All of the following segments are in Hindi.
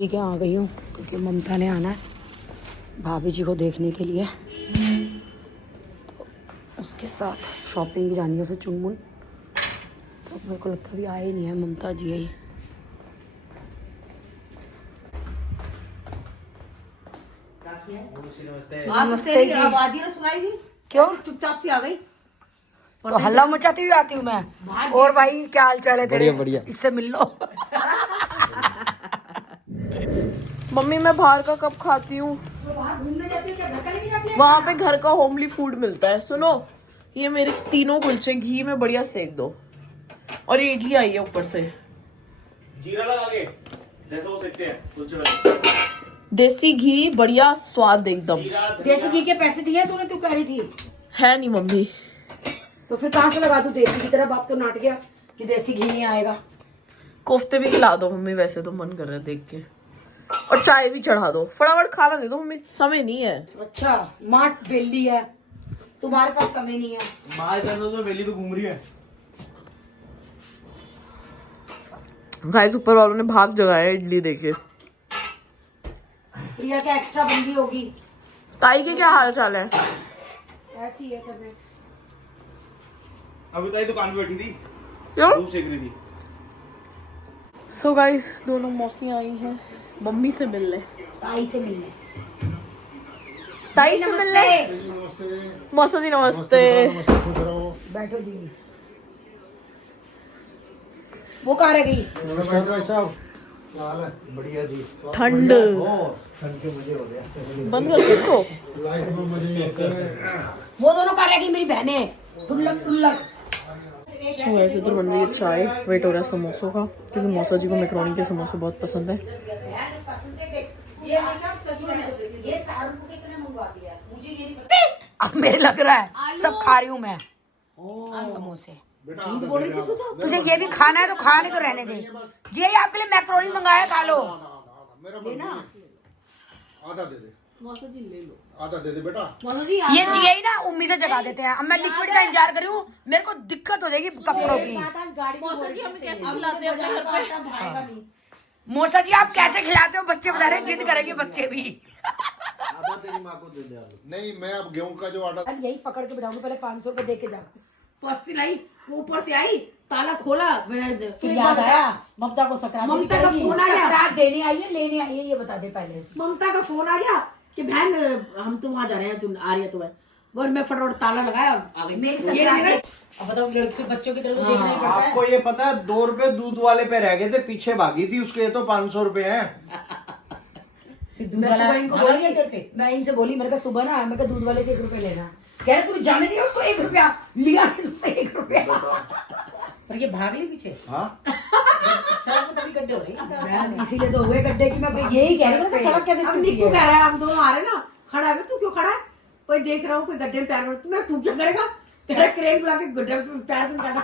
ठीक है, आ गई हूँ क्योंकि ममता ने आना है भाभी जी को देखने के लिए। तो उसके साथ शॉपिंग भी जानी है उसे चुनमुन। तो मेरे को लगता भी आए ही नहीं है, ममता जी ही। नमस्ते जी। आवाज ही ना सुनाई थी, क्यों? चुपचाप सी आ गई। तो हल्ला मचाती हुई आती हूँ मैं। और भाई क्या हाल चाल है तेरे? बढ़िया। इससे मिल लो। मम्मी मैं बाहर का कब खाती हूँ? वहाँ पे घर का होमली फूड मिलता है। सुनो, ये मेरे तीनों कुलचे घी में बढ़िया सेक दो। और ये इडली आई है ऊपर से, जीरा लगा के जैसे वो सेकते हैं कुलचे वाले। देसी घी, बढ़िया स्वाद एकदम। देसी घी के पैसे दिए तूने? तू कह रही थी है नहीं मम्मी। तो फिर कहाँ से लगा तू देसी की तरह? बाप तो नाट गया कि देसी घी नहीं आएगा। कोफ्ते भी खिला दो मम्मी, वैसे तो मन कर रहा है देख के। और चाय भी चढ़ा दो, फटाफट खाना दे दो मम्मी, समय नहीं है। अच्छा, माट बेली है, तुम्हारे पास समय नहीं है। मार करना तो बेली तो घूम रही है। गाइस ऊपर वालों ने भाग जगाया है इडली देखे। प्रिया क्या एक्स्ट्रा बंदी होगी? ताई के क्या हाल चाल है? ऐसी है तबीयत। अभी ताई दुकान पे बैठी थी, क्यों? धूप सेक रही थी। सो गाइस दोनों मौसी आई हैं मम्मी से मिलने। ताई से मिलने। ताई से मिलने। मौसा जी नमस्ते। बैठो जी। वो कहाँ रह गई? बढ़िया जी। ठंड ठंड के मजे हो रहे हैं। बंद कर दो इसको। लाइफ में मजे होते हैं। वो दोनों कहाँ रह गई मेरी बहनें? टुल्लक टुल्लक। सो गाइस इधर बन रही है चाय, वेट हो रहा है समोसों का, क्योंकि मौसा जी को मैक्रोनी के समोसे बहुत पसंद है। अब मेरे लग रहा है सब खा रही हूँ मैं समोसे। तुझे ये भी खाना है तो खा, नहीं तो रहने दे। जी ये आपके लिए मैक्रोनी मंगाया, खा लो। मेरा आधा दे दे। मौसा जी ले लो। आधा दे दे बेटा। ये जी ना उम्मीदें जगा देते हैं। अब मैं लिक्विड का इंतजार कर रही हूँ, मेरे को दिक्कत हो जाएगी कपड़ों की। मौसा जी हमें कैसे खिलाते हैं अपने घर पे? मौसा जी आप कैसे खिलाते हो? बच्चे बता रहे हैं, जिद करेंगे बच्चे भी। आधा तेरी माँ को दे दे। नहीं मैं अब गेहूं का जो आटा यही पकड़ के बिठाऊंगा, पहले 500 रुपए दे के जा। पर्स लाई, वो ऊपर से आई, ताला खोला, फिर याद आया ममता को सकरा, ममता का फोन आ गया। सकरात देने आई है लेने आई है, ये बता दे पहले। ममता का फोन आ गया कि बहन हम तो वहाँ जा रहे हैं, तुम आ रही है तुम्हें। और मैं फटाफट ताला लगाया और आ गई। मेरी अब बताओ लड़के बच्चों की तरफ तो देखना ही पड़ता है। आपको ये पता है 2 रुपए दूध वाले पे रह गए थे, पीछे भागी थी उसके, ये तो 500 रुपए हैं। मैं इनसे बोली, मेरे को सुबह ना मैं दूध वाले से 1 रुपया लेना। कह रहे तू जाने दिया उसको 1 रुपया लिया, नहीं उससे 1 रुपया। पर ये भाग ली पीछे। हाँ सड़क पे तभी गड्ढे हो रही। इसीलिए तो हुए गड्ढे की मैं यही कह रही हूँ, सड़क कैसे? अब निक्कू कह रहा है हम दोनों आ रहे ना, खड़ा है, तू क्यों खड़ा है? कोई देख रहा हूँ, कोई गड्ढे में पैर मार, मैं तू क्या करेगा? तेरा क्रेन बुला के गड्ढे में पैर से निकाला।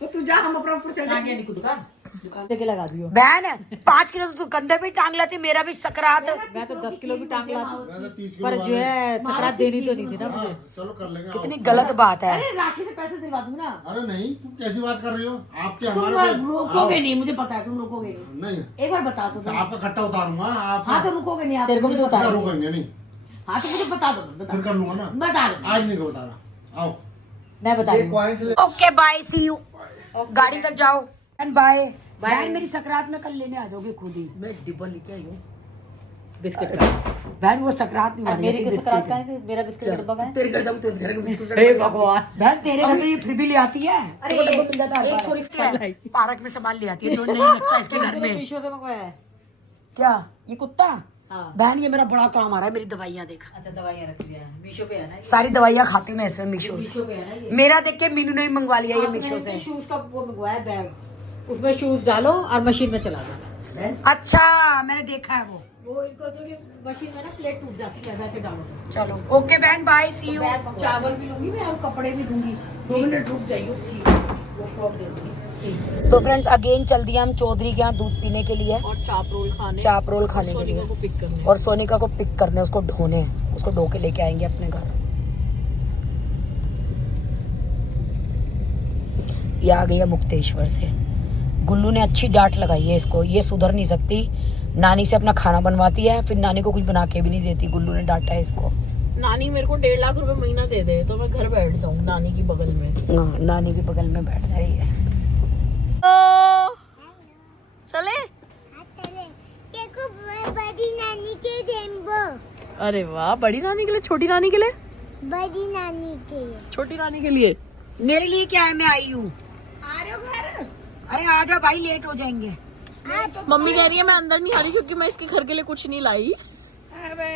तो तू जा, हम अपना ऊपर चल जाएंगे। निक्कू दुकान लेके लगा दियो। बहन 5 किलो तो तू कंधे पे टांग लाती, मेरा भी सकरात। मैं तो 10 किलो भी टांग ला दूं, मैं तो 30 किलो पर जो है सकरात देनी तो नहीं थी ना मुझे। चलो कर लेंगे। कितनी गलत बात है। अरे राखी से पैसे दिलवा दूंगा ना। अरे नहीं तुम कैसी बात कर रही हो? आपके तुम हमारे रोकोगे नहीं, मुझे पता है तुम रोकोगे नहीं। नहीं एक बार बता दो। आपका खट्टा उतारूंगा आप। हाँ तो रुकोगे नहीं आप। तेरे को भी तो क्या रुकेंगे नहीं? हाँ तो मुझे बता दो, बता फिर कर लूंगा ना। बता दो। आज नहीं बता रहा। आओ मैं बता ये दूँ। कॉइन्स ले। Okay bye, see you. गाड़ी तक जाओ एंड बाय। बहन मेरी सकरात में कल लेने आ जाओगे खुद ही। मैं डिब्बा लेके आई हूँ बिस्किट का। बहन वो सकरात नहीं मानी मेरी सकरात का है, मेरा बिस्किट का डब्बा का है। तेरे घर जाऊँ तो घर का बिस्किट। अरे भगवान, बहन तेरे घर में ये फिर भी ले आती है। अरे वो डब्बा मिल जाता है एक छोरी पार्क में सामान ले आती है जो नहीं लगता इसके घर में। मीशो से मंगवाया है। क्या ये कुत्ता? हाँ। बहन ये मेरा बड़ा काम आ रहा है, मेरी दवाइयाँ देख। अच्छा दवाइयाँ रख लिया है, मीशो पे है ना? सारी दवाइयाँ खाती हूँ मैं इसमें मीशो से। मीशो पे है ना ये। मेरा देख के मीनू ने ही मंगवा लिया ये मीशो से। शूज का वो मंगवाया बैग, उसमें शूज डालो और मशीन में चला दो। अच्छा मैंने देखा है वो इनको क्योंकि मशीन में ना प्लेट टूट जाती है, वैसे डालो। चलो ओके बहन बाय, सी यू। चावल भी लूंगी मैं और कपड़े भी दूंगी। 2 मिनट रुक जाइए। ठीक है, वो फ्रॉक दे दूंगी। तो फ्रेंड्स अगेन चल दिया हम चौधरी के यहाँ दूध पीने के लिए और चाप रोल खाने के लिए को पिक करने। और सोनिका को पिक करने, उसको ढोने, उसको ढो के लेके आएंगे अपने घर। ये आ गई है मुक्तेश्वर से। गुल्लू ने अच्छी डांट लगाई है इसको, ये सुधर नहीं सकती। नानी से अपना खाना बनवाती है, फिर नानी को कुछ बना के भी नहीं देती। गुल्लू ने डांटा है इसको। नानी मेरे को 1.5 लाख रुपए महीना दे दे तो मैं घर बैठ जाऊँ नानी की बगल में। हाँ, नानी के बगल में बैठ जाइए। चले बड़ी नानी के रेनबो। अरे वाह, बड़ी नानी के लिए, छोटी नानी के लिए? बड़ी नानी के लिए। छोटी नानी के लिए मेरे लिए क्या है, मैं आई हूँ। आ रहे हो घर? अरे आजा भाई, लेट हो जाएंगे। मम्मी कह रही है मैं अंदर नहीं आ रही क्योंकि मैं इसके घर के लिए कुछ नहीं लाई। अबे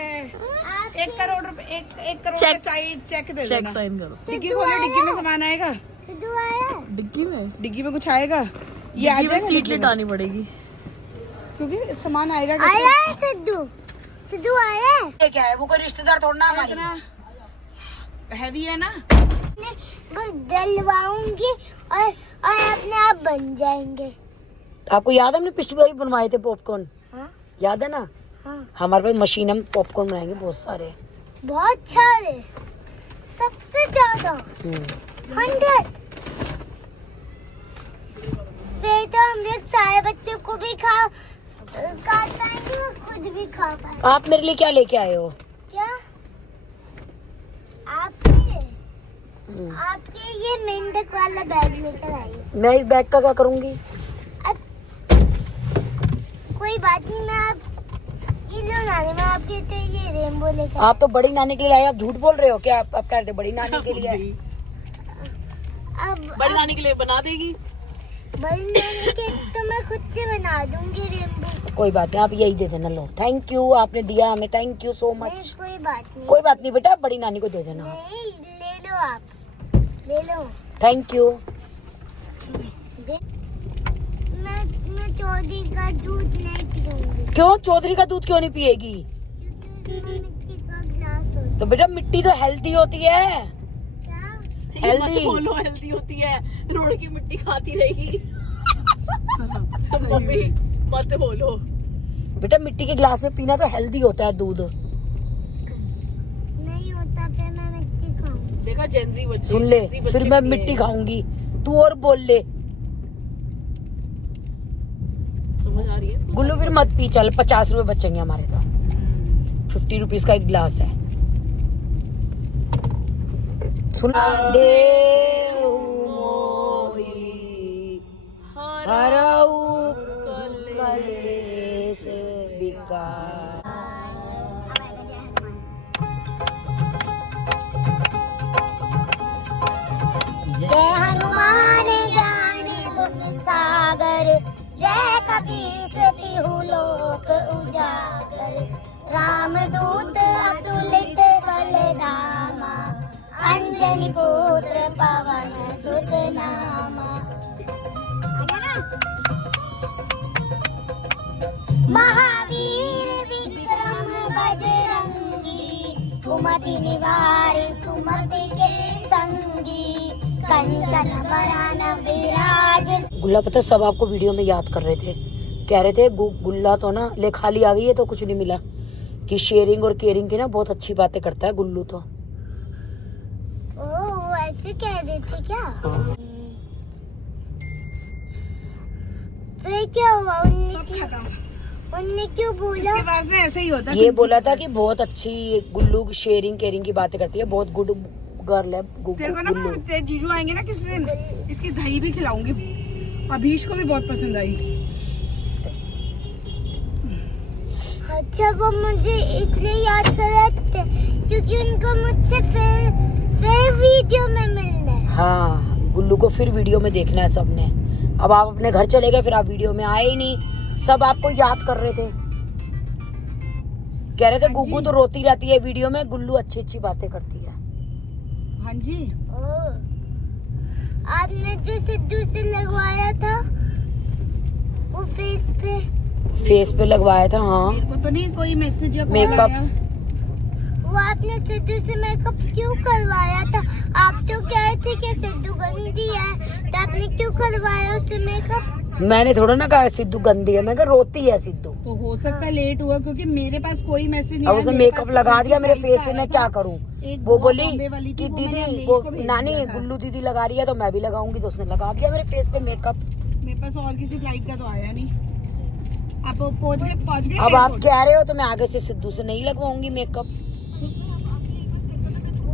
1 करोड़ रुपए, 1 करोड़ का चाहिए, चेक दे चेक देना। साइन करो। डिग्गी खोलो, डिग्गी में सामान आएगा। सिद्धू आया। डिग्गी में? डिग्गी में कुछ आएगा, ये आ डिग्गी में जाएगा सीट डिग्गी में। लिटानी पड़ेगी क्योंकि सामान आएगा आया है सिद्धू। सिद्धू आया है। ये क्या है, वो कोई रिश्तेदार थोड़ा हमारी। इतना हैवी है ना। मैं बस डलवाऊंगी और अपने आप बन जाएंगे। आपको याद है हमने पिछली बार बनवाए थे पॉपकॉर्न? हाँ याद है ना? हाँ, हमारे पास मशीन, हम पॉपकॉर्न बनाएंगे बहुत सारे। बहुत सारे, सबसे ज्यादा 100। फिर तो हम लोग सारे बच्चों को भी खा पाएंगे और खुद भी खा पाएंगे। आप मेरे लिए क्या लेके आए हो? क्या आपके ये मेंढक वाला बैग लेकर आई हूँ। मैं इस बैग का क्या करूंगी? कोई बात नहीं, मैं आप ये लो नानी, मैं आपके तो ये रेनबो लेकर। आप तो बड़ी नानी के लिए आए, आप झूठ बोल रहे हो क्या? आप कह रहे थे बड़ी नानी के लिए। अब बड़ी नानी के लिए बना देगी। बड़ी नानी के तो मैं खुद से बना दूंगी रेनबो। कोई बात नहीं, आप यही दे देना। लो, थैंक यू, आपने दिया हमें, थैंक यू सो मच। कोई बात नहीं, कोई बात नहीं बेटा, बड़ी नानी को दे देना। नहीं ले लो, आप ले लो। Thank you. मैं चौधरी का दूध नहीं पीऊंगी क्यों? चौधरी का दूध क्यों नहीं पिएगी? क्योंकि उसमें मिट्टी का गिलास होता तो बेटा मिट्टी तो हेल्दी होती है। है। क्या? हेल्दी। बोलो हेल्दी होती है, रोड की मिट्टी खाती रहेगी। मम्मी मत बोलो। बेटा मिट्टी के गिलास में पीना तो हेल्दी होता है दूध। नहीं होता, फिर मैं मिट्टी खाऊंगी। देखा जेंजी बच्चे, सुन ले, जेंजी बच्चे फिर मैं के लिए मिट्टी है। खाऊंगी, तू और बोल ले। समझ आ रही है इसको? गुल्लू फिर मत पी, चल 50 रुपए बचेंगे हमारे तो। 50 रुपीज का एक गिलास है। सुना दे हराऊ कलेश विकार। जय हनुमान ज्ञान गुण सागर, जय कपीस तिहु लोक उजागर। रामदूत अतुलित बलधामा, अंजनी पुत्र पवन सुत नामा। महावीर विक्रम बजरंगी, कुमति निवारि सुमति के संगी। कंचन बरन विराज। गुल्ला पता सब आपको वीडियो में याद कर रहे थे, कह रहे थे गुल्ला तो ना ले खाली आ गई है तो कुछ नहीं मिला, कि शेयरिंग और केयरिंग की ना बहुत अच्छी बातें करता है गुल्लू तो। ओह, ऐसे कह रहे थे क्या? हाँ। फिर क्या हुआ? खत्म। उनने क्यों बोला? इसके पास में ऐसे ही होता है। ये बोला था कि बहुत अच्छी गुल्लू शेयरिंग केयरिंग की बातें करती है, बहुत गुड गर्ल है तेरे को ना गुल्लू। तेरे जीजू आएंगे ना किसी दिन, इसकी दही भी खिलाऊंगी। अभीश को भी बहुत पसंद आई। अच्छा, वो मुझे इसलिए याद कर रहे थे क्योंकि उनको मुझसे फिर वीडियो में मिलना है। हाँ, गुल्लू को फिर वीडियो में देखना है सबने। अब आप अपने घर चले गए, फिर आप वीडियो में आए ही नहीं। सब आपको याद कर रहे थे, कह रहे थे गुग्गू तो रोती रहती है वीडियो में, गुल्लू अच्छी अच्छी बातें करती है। हाँ जी। ओह, आपने जो सिद्धू से लगवाया था वो फेस पे लगवाया था। हाँ, मेरे को तो नहीं कोई मैसेज या मेकअप। वो आपने सिद्धू से मेकअप क्यों करवाया था? आप तो कह रहे थे कि सिद्धू गंदी है, तो आपने क्यों करवाया उससे मेकअप? मैंने थोड़ा ना कहा सिद्धू गंदी है, मैं कहा रोती है सिद्धू। तो हो सकता है लेट हुआ क्योंकि मेरे पास कोई मैसेज नहीं अब आया। उसने मेरे मेकअप पास लगा तो दिया मेरे एक फेस पे, आया मैं था। क्या करूं? एक वो बहुत बोली बॉम्बे वाली थी, कि वो मैंने दीदी अमरीश वो को भेज नानी दिया था। गुल्लू दीदी लगा रही है तो मैं भी लगाऊंगी, तो उसने लगा दिया मेरे फेस पे मेकअप। मैं मेरे पास और किसी फ्लाइट का तो आया नहीं। आप पहुंच गए अब आप कह रहे हो तो मैं आगे से सिद्धू से नहीं लगवाऊंगी मेकअप।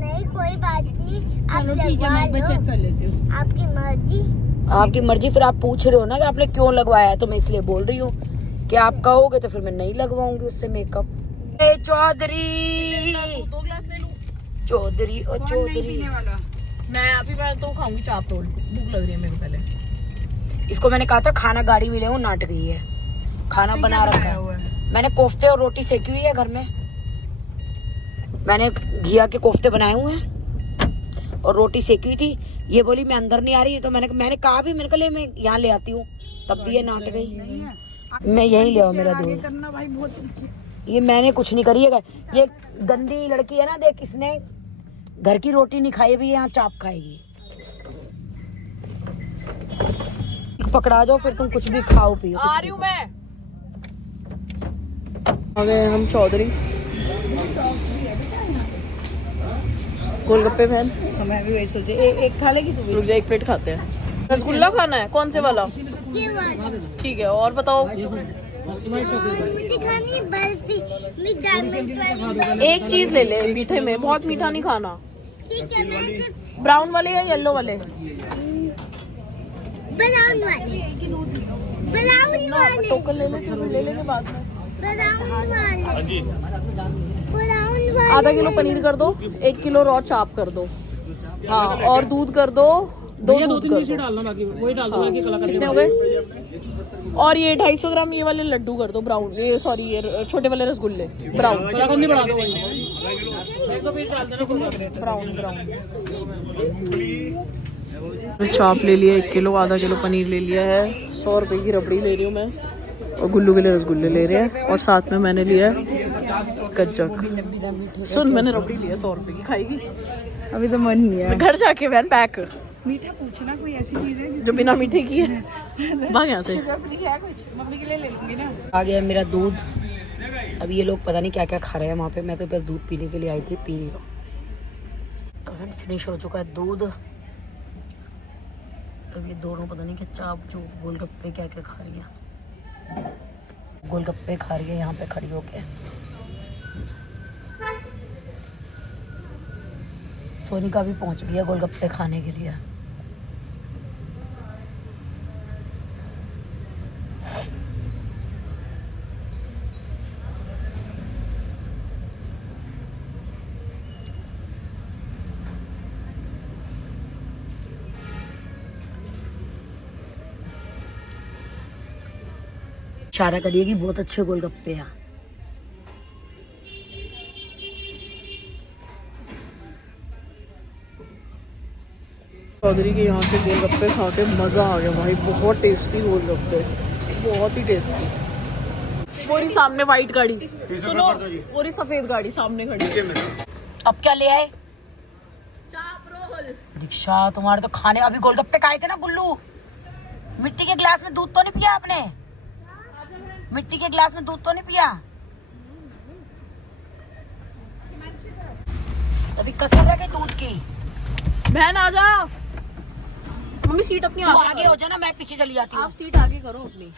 नहीं कोई बात नहीं, आप चलो ठीक है, मैं एक बार चेक कर लेती हूँ। आपकी मर्जी। आपकी मर्जी। फिर आप पूछ रहे हो ना कि आपने क्यों लगवाया, तो मैं इसलिए बोल रही हूँ कि आप कहोगे तो फिर मैं नहीं लगवाऊंगी उससे मेकअप। ए चौधरी, 2 ग्लास ले लूं? चौधरी और चौधरी। मैं तो खाऊंगी चाप रोल, भूख लग रही है मेरे को पहले। इसको मैंने कहा था खाना गाड़ी मिले, वो नाट गई है। खाना बना रखा है मैंने, कोफ्ते और रोटी सेकी हुई है घर में। मैंने घिया के कोफ्ते बनाए हुए हैं और रोटी सेकी हुई थी। ये बोली मैं अंदर नहीं आ रही, तो मैंने कहा भी, मैंने कहा ले मैं यहाँ ले आती हूँ, तब भी ये नाट गई। मैं यहीं ले आओ मेरा दूध। करना भाई बहुत अच्छी। ये मैंने कुछ नहीं करी है। ये गंदी लड़की है ना, देख इसने घर की रोटी नहीं खाई, भी यहाँ चाप खाएगी। पकड़ा जाओ फिर, तुम कुछ भी खाओ पियो। आ रही हूँ मैं। आ गए हम चौधरी। गोलगप्पे बहन, मैं भी वही सोचे, एक खा लेगी तू भी? रुक जा, एक प्लेट खाते हैं। रसगुल्ला खाना है? कौन से वाला? ये वाला। ठीक है, और बताओ। मुझे खानी है बर्फी, मैं डायमंड वाली। एक चीज ले ले मीठे में, बहुत मीठा नहीं खाना। ठीक है, मैं सिर्फ ब्राउन वाले या येलो वाले? ब्राउन वाली। ब्राउन वाली। टोकन ले ले, फिर ले लेंगे बाद में। ब्राउन वाली। ब्राउन वाली। आधा किलो पनीर कर दो, 1 किलो रॉ चाप कर दो। हाँ, और दूध कर दो, 2 दूध कर दो। डालना बाकी वही डाल हाँ, कितने हो गए? और ये 250 ग्राम ये वाले लड्डू कर दो ब्राउन, ये सॉरी ये छोटे वाले रसगुल्ले ब्राउन। Brown brown. चाप ले लिया 1 किलो, आधा किलो पनीर ले लिया है, 100 रुपए की रबड़ी ले रही हूँ मैं, और गुल्लू के लिए रसगुल्ले ले रहे हैं, और साथ में मैंने लिया गज्जक। सुन, मैंने रबड़ी लिया 100 रुपए की, खाएगी? अभी तो मन नहीं है। घर जाके बहन पैक, मीठा पूछना, कोई ऐसी चीज है जो बिना मीठे की है। भाग यहाँ से। शुगर फ्री है कुछ? मम्मी के लिए ले लूंगी ना। आ गया मेरा दूध। अब ये लोग पता नहीं क्या क्या खा रहे हैं वहाँ पे, मैं तो बस दूध पीने के लिए आई थी, पी रही हूँ। तो फिर फिनिश हो चुका है दूध। अब ये दोनों पता नहीं क्या चाप जो गोलगप्पे क्या क्या खा रही है, गोलगप्पे खा रही है यहाँ पे खड़ी होके। सोनिका भी पहुँच गई है गोलगप्पे खाने के लिए। इशारा करिए कि बहुत अच्छे गोलगप्पे हैं। चौधरी के यहाँ के गोलगप्पे खा के मजा आ गया भाई, बहुत टेस्टी गोलगप्पे, बहुत ही टेस्टी। वो रही सामने वाइट गाड़ी, सुनो, वो रही सफेद गाड़ी सामने खड़ी। अब क्या ले आए? चाप रोल। दीक्षा तुम्हारे तो खाने, अभी गोलगप्पे खाए थे ना गुल्लू। मिट्टी के गिलास में दूध तो नहीं पिया आपने? मिट्टी के गिलास में दूध तो नहीं पिया? अभी कसर रह गई दूध की। बहन आ जा, मम्मी सीट अपनी तू आगे आगे हो जाना, मैं पीछे चली जाती हूँ। आप सीट आगे करो अपनी।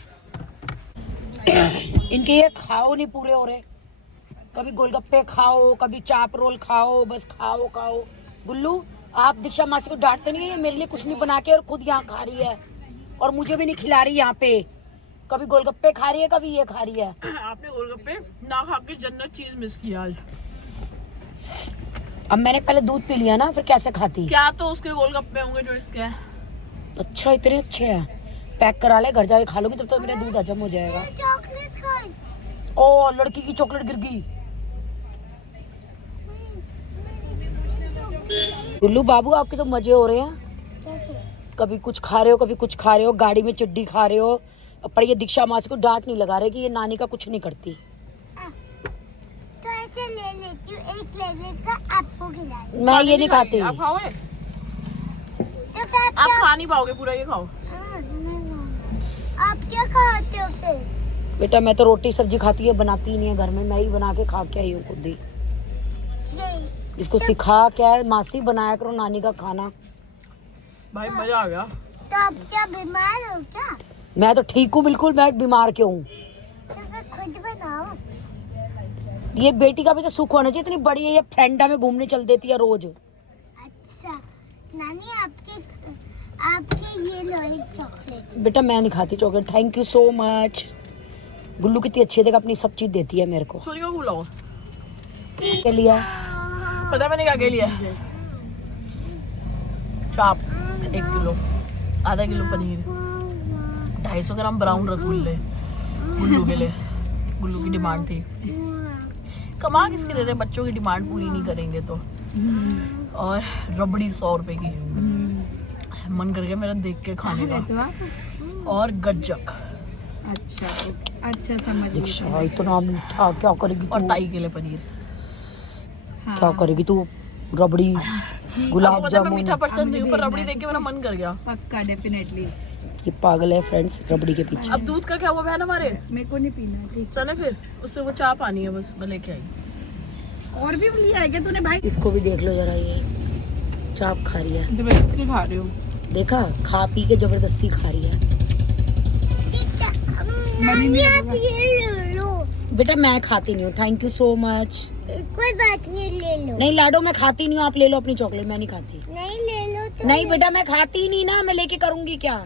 इनके ये खाओ नहीं पूरे हो रहे। कभी गोलगप्पे खाओ, कभी चाप रोल खाओ, बस खाओ खाओ। गुल्लू, आप दीक्षा मासी को डांटते नहीं है? मेरे लिए कुछ नहीं बना के और खुद यहाँ खा रही है, और मुझे भी नहीं खिला रही यहाँ पे। कभी गोलगप्पे खा रही है, कभी ये खा रही है। आपने गोलगप्पे ना खा के जन्नत चीज मिस की आज। अब मैंने पहले दूध पी लिया ना, फिर कैसे खाती? क्या तो उसके गोलगप्पे होंगे जो इसके हैं। अच्छा, इतने अच्छे हैं। पैक करा ले, घर जाके खा लोगी, तब तो मेरा दूध हजम हो जाएगा। चॉकलेट खाई। ओ, लड़की की चॉकलेट गिर गई। गुल्लू बाबू, आपके तो मजे हो रहे हैं। कैसे? कभी कुछ खा रहे हो, कभी कुछ खा रहे हो, गाड़ी में चिड्डी खा रहे हो, पर ये दीक्षा मासी को डांट नहीं लगा रहे कि ये नानी का कुछ नहीं करती। तो ऐसे ले लेती हूँ, एक ले लेकर आपको खिलाई। मैं ये नहीं खाती। आप खाओगे? तो फिर आप खा नहीं पाओगे पूरा, ये खाओ। आप क्या खाते हो फिर? बेटा मैं तो रोटी सब्जी खाती है, बनाती ही नहीं है घर में, मैं ही बना के खा के आई हूँ खुद ही। नहीं। इसको सिखा क्या है, मासी बनाया करो नानी का खाना। भाई मजा आ गया। तो आप क्या बीमार हो क्या? मैं तो ठीक हूँ बिल्कुल, मैं बीमार क्यों हूँ? तो फिर खुद बनाओ। ये बेटी का भी तो सुख होना चाहिए, इतनी बड़ी है ये, फ्रेंडा में घूमने चल देती है रोज। अच्छा नानी आपके ये लो एक चॉकलेट। बेटा मैं नहीं खाती chocolate, thank you so much. Gullu कितनी अच्छी है, देख अपनी सब चीज देती है मेरे को। सोनी को बुलाओ। क्या लिया? पता मैंने क्या लिया? चाप 1 किलो, आधा किलो पनीर, 250 ग्राम ब्राउन रसगुल्ले गुल्लू के लिए। गुल्लू की डिमांड थी। कमा किसके दे रहे, बच्चों की डिमांड पूरी नहीं करेंगे तो। और रबड़ी 100 रुपए की, मन कर गया मेरा देख के खाने का। और गज्जक। अच्छा समझ गई। दीक्षा इतना मीठा क्या करेगी और तू? ताई के लिए पनीर। क्या करेगी तू? रबड़ी, गुलाब आपको पता है मैं जामुन। मीठा पसंद नहीं हूँ, पर रबड़ी देख के मेरा मन कर गया। पक्का डेफिनेटली। ये पागल है फ्रेंड्स रबड़ी के पीछे। अब दूध का क्या हुआ बहन हमारे? मेरे को नहीं पीना। ठीक चले फिर, उससे वो चाप आनी है बस, मैं लेके आई। और भी लिया है क्या तूने भाई? इसको भी देख लो जरा, ये चाप खा रही है। जबरदस्ती खा रही हो। देखा, खा पी के जबरदस्ती खा रही है। नानी आप ये ले लो। बेटा मैं खाती नहीं हूँ, थैंक यू सो मच। कोई बात नहीं ले लो। नहीं लाडो मैं खाती नहीं हूँ, आप ले लो अपनी चॉकलेट, मैं नहीं खाती। नहीं ले लो तो। नहीं बेटा मैं खाती नहीं ना, मैं लेके करूंगी क्या?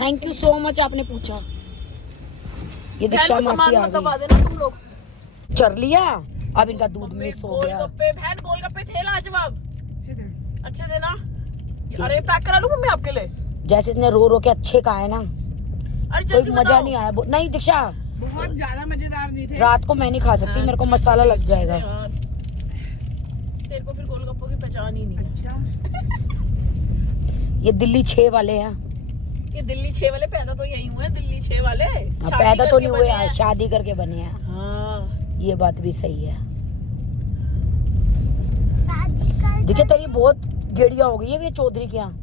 थैंक यू सो मच आपने पूछा। ये दीक्षा बहन को मासी सामान आ मत दबा गई। देना तुम लोग। चर लिया, अब इनका दूध मिस हो गया। गोलगप्पे बहन, गोलगप्पे थे लाजवाब, अच्छे देना। अरे पैक करा लूं मम्मी आपके लिए? जैसे इसने रो रो के अच्छे खाए ना, अरे कोई जल्दी मजा बताओ। नहीं आया। नहीं दीक्षा बहुत ज्यादा मजेदार नहीं थे। रात को मैं नहीं खा सकती, मेरे को मसाला लग जाएगा। यार, तेरे को फिर गोलगप्पों की पहचान ही नहीं है। अच्छा ये दिल्ली 6 वाले हैं। ये दिल्ली 6 वाले पैदा तो यही हुए हैं, दिल्ली 6 वाले हाँ, शादी पैदा तो करके नहीं हुए बने हैं, हैं। शादी करके बने हैं। हाँ ये बात भी सही है। शादी कर। देखिए तेरी बहुत गेड़िया हो गई है ये चौधरी के यहाँ।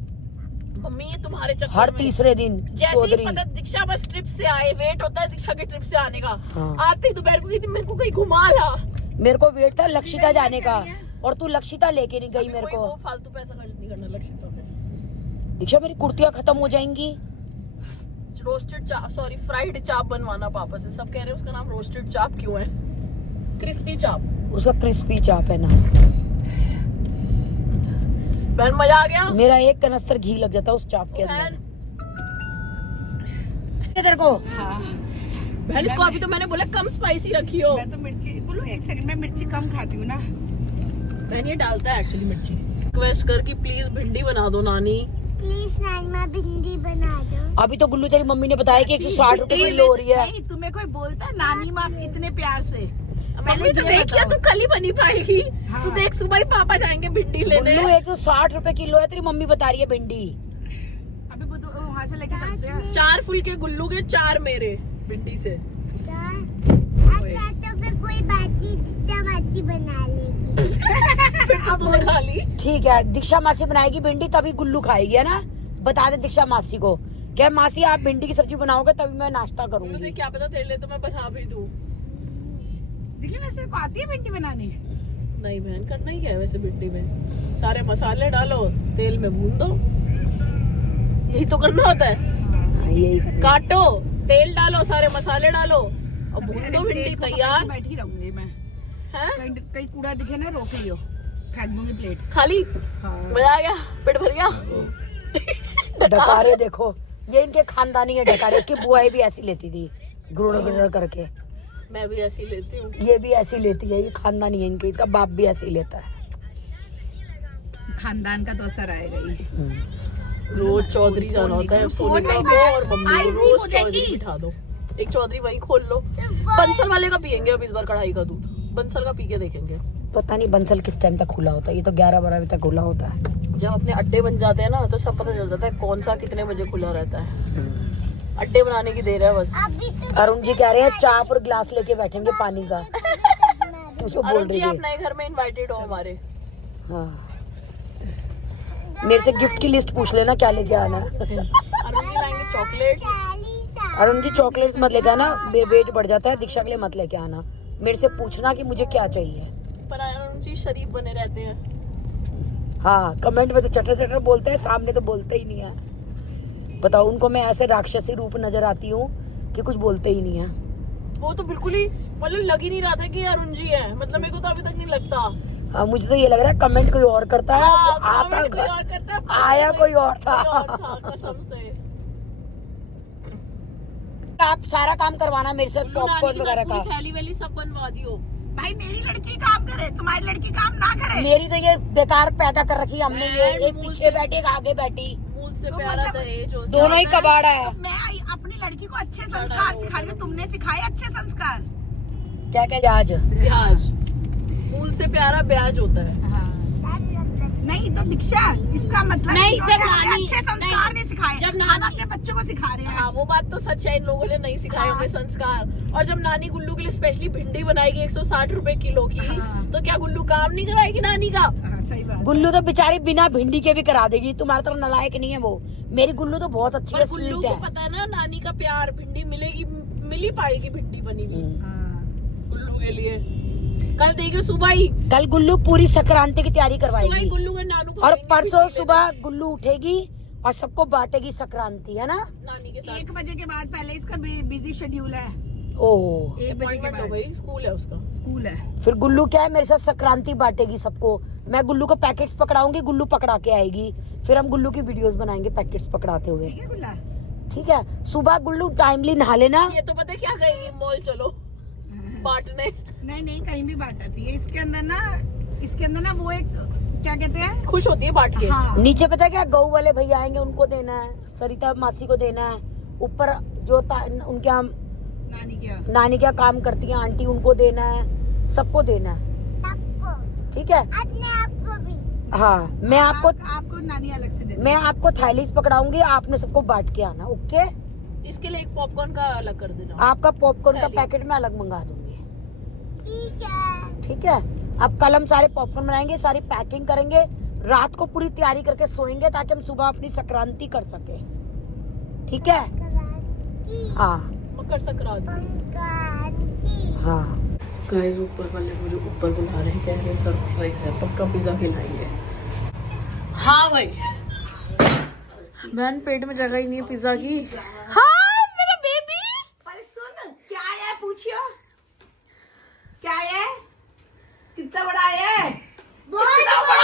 मम्मी ये तुम्हारे चक्कर हर में। तीसरे दिन जैसे ही चौधरी। पता दीक्षा बस ट्रिप से आए, वेट होता है दीक्षा के ट्रिप से आने का। हाँ। आते ही दोपहर को कहती मेरे को कहीं घुमा ला। मेरे को वेट था लक्षिता जाने का, और तू लक्षिता लेके नहीं गई अभी मेरे कोई को। वो फालतू पैसा खर्च नहीं करना लक्षिता पे। दीक्षा मेरी कुर्तियां खत्म हो जाएंगी। रोस्टेड चाप, सॉरी फ्राइड चाप बनवाना पापा से। सब कह रहे हैं उसका नाम रोस्टेड चाप क्यों है? क्रिस्पी चाप। उसका क्रिस्पी चाप है ना। बहन मजा आ गया। मेरा एक कनस्तर घी लग जाता है उस चाप के अंदर। तेरे को बहन इसको अभी तो मैंने बोला कम स्पाइसी रखियो। मैं तो मिर्ची बोलो, एक सेकंड में मिर्ची कम खाती हूँ ना। बहन ये डालता है एक्चुअली मिर्ची। रिक्वेस्ट कर कि प्लीज भिंडी बना दो नानी। प्लीज नानी भिंडी बना दो। अभी तो गुल्लू तेरी मम्मी ने बताया कि 160 रुपए किलो हो रही है। नहीं तुम्हें कोई बोलता है नानी माँ इतने प्यार से? मम्मी तो देखिए तू कल ही बनी पाएगी। तू देख सुबह ही पापा जाएंगे भिंडी लेने। गुल्लू 160 रुपए किलो है, तेरी मम्मी बता रही है भिंडी। अभी वहाँ से लेके चलते हैं। 4 फुल के गुल्लू के 4 मेरे भिंडी से। अच्छा तो फिर कोई बात नहीं, दीक्षा माची बना लेगी। फिर तो तूने खा ली। ठीक है, दीक्षा मासी बनाएगी भिंडी तभी गुल्लू खाएगी, है ना? बता दे दीक्षा मासी को, क्या मासी आप भिंडी की सब्जी बनाओगे तभी मैं नाश्ता तुझे करूंगी। क्या पता, तेरे लिए तो मैं बना भी दूं। देखिए वैसे को आती है भिंडी बनानी? नहीं बहन, करना ही क्या है वैसे भिंडी में? सारे मसाले डालो, तेल में भून दो, यही तो करना होता है। हाँ, यही करना है। काटो, तेल डालो, सारे मसाले डालो और भून दो, भिंडी तैयार। बैठी रहूंगी मैं। हैं? कहीं कूड़ा दिखे ना रोक लियो, फेंक दूंगी प्लेट। खाली मजा आ गया, पेट भर गया। डकारे देखो, ये इनके खानदानी है डकारे। इसकी बुआई भी ऐसी लेती थी, गुड़ गुड़ करके। मैं भी ऐसी लेती हूँ। ये भी ऐसी लेती है, ये खानदानी है इनके। इसका बाप भी ऐसी लेता है। खानदान का तो असर आएगा ही। रोज चौधरी जाना होता है सोनिका को और मम्मी को। रोज चौधरी बिठा दो, एक चौधरी वही खोल लो। बंसल वाले का पियेंगे अब इस बार कढ़ाई का दूध। बंसल का पी के देखेंगे। पता नहीं बंसल किस टाइम तक खुला होता है। ये तो 11-12 बजे तक खुला होता है। जब अपने अड्डे बन जाते हैं ना तो सब पता चल जाता है कौन सा कितने बजे खुला रहता है। अड्डे बनाने की देर है बस। अभी तो अरुण जी कह रहे हैं चाप और गिलास लेके बैठेंगे पानी का। तुझको बोल अरुण जी रही आप है। नए घर में इनवाइटेड हो हमारे। हाँ, मेरे से गिफ्ट की लिस्ट पूछ लेना क्या लेके आना है। अरुण जी लाएंगे चॉकलेट्स। अरुण जी चॉकलेट्स मत लेके आना, मेरा वेट बढ़ जाता है। दीक्षा के लिए मत लेके आना। मेरे से पूछना कि मुझे क्या चाहिए। पर अरुण जी शरीफ बने रहते हैं। हाँ, कमेंट में तो चटर चटर बोलते हैं, सामने तो बोलते ही नहीं है। बताओ उनको मैं ऐसे राक्षसी रूप नजर आती हूँ कि कुछ बोलते ही नहीं है। वो तो बिल्कुल ही मतलब लग ही नहीं रहा था कि अरुण जी है, मतलब मेरे को तो अभी तक नहीं लगता। मुझे तो ये लग रहा है कमेंट कोई और करता है, हाँ, आता comment कोई और करता है, आया कोई और था। कसम से। आप सारा काम करवाना मेरे से, पॉपकॉर्न वगैरह का। थैली वैली सब बनवा दियो। भाई मेरी लड़की काम करे, तुम्हारी लड़की काम ना करे। मेरी तो ये बेकार पैदा कर रखी है हमने, ये And एक पीछे बैठी एक आगे बैठी, मूल से प्यारा दहेज होता दोनों ही कबाड़ा है। मैं अपनी लड़की को अच्छे संस्कार सिखा रही हूँ, तुमने सिखाए अच्छे संस्कार। क्या क्या आज ब्याज, मूल से प्यारा ब्याज होता है। नहीं तो दीक्षा, इसका मतलब नहीं, इन्होंने जब हमें नानी- अच्छे संस्कार नहीं सिखाए, जब हम नानी- अपने बच्चों को सिखा रहे हैं। हाँ वो बात तो सच है, इन लोगों ने नहीं सिखाए हमें संस्कार। और जब नानी गुल्लू के लिए स्पेशली भिंडी बनाएगी 160 रुपए किलो की, तो क्या गुल्लू काम नहीं कराएगी नानी का? हाँ, सही बात। गुल्लू तो बेचारी बिना भिंडी के भी करा देगी, तुम्हारी तरह नालायक नहीं है वो। मेरी गुल्लू तो बहुत अच्छी है, पर गुल्लू स्वीट को है। पता है ना नानी का प्यार, भिंडी मिलेगी, मिल ही पाएगी भिंडी बनी हुई गुल्लू के लिए। कल देखियो सुबह ही कल गुल्लू पूरी संक्रांति की तैयारी सुबह ही करवाएगी, गुल्लू के नानू और खाएंगे परसों भिंडी के सुबह गुल्लू उठेगी और सबको बांटेगी संक्रांति, है ना। साथ, नानी के साथ 1 बजे के बाद पहले इसका बिजी शेड्यूल है। ओह 1 बजे के अपॉइंटमेंट हो बाद गई, स्कूल है उसका। स्कूल है। फिर गुल्लू क्या है मेरे साथ संक्रांति बांटेगी सबको। मैं गुल्लू को पैकेट्स पकड़ाऊंगी, गुल्लू पकड़ा के आएगी, फिर हम गुल्लू की वीडियोस बनाएंगे पैकेट्स पकड़ाते हुए। ठीक है गुल्ला। ठीक है, सुबह गुल्लू टाइमली नहा लेना। ये तो पता है क्या कहेगी, मॉल चलो बांटने। नहीं कहीं भी बांटती है। इसके अंदर ना वो एक क्या कहते हैं, खुश होती है बांट के। हाँ नीचे पता है क्या, गऊ वाले भैया आएंगे उनको देना है, सरिता मासी को देना है, ऊपर जो उनके यहाँ नानी क्या काम करती है आंटी, उनको देना है, सबको देना है। सबको, ठीक है, अपने आप को भी। हाँ मैं आपको नानी अलग से दे मैं आपको थैलीस पकड़ाऊंगी, आपने सबको बांट के आना। ओके, इसके लिए एक पॉपकॉर्न का अलग कर देना। आपका पॉपकॉर्न का थैली। पैकेट मैं अलग मंगा दूंगी। ठीक है। ठीक है, अब कल हम सारे पॉपकॉर्न बनाएंगे, सारी पैकिंग करेंगे, रात को पूरी तैयारी करके सोएंगे ताकि हम सुबह अपनी संक्रांति कर सके। ठीक है, हाँ मकर संक्रांति। संक्रांति। हाँ। गाइस ऊपर वाले मुझे ऊपर बुला रहे हैं, कह रहे हैं सरप्राइज है, पक्का पिज्जा खिलाएंगे। हाँ भाई बहन पेट में जगह ही नहीं है पिज्जा की। हाँ मेरा बेबी। पर सुन, क्या है पूछियो, क्या है, कितना बड़ा है? बहुत कितना बड़ा